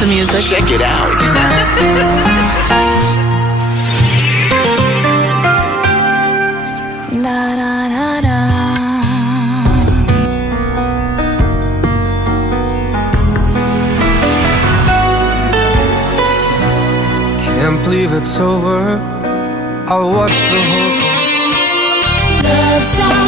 the music. Check it out. Da da da da. Can't believe it's over. I watched the whole thing. Love song.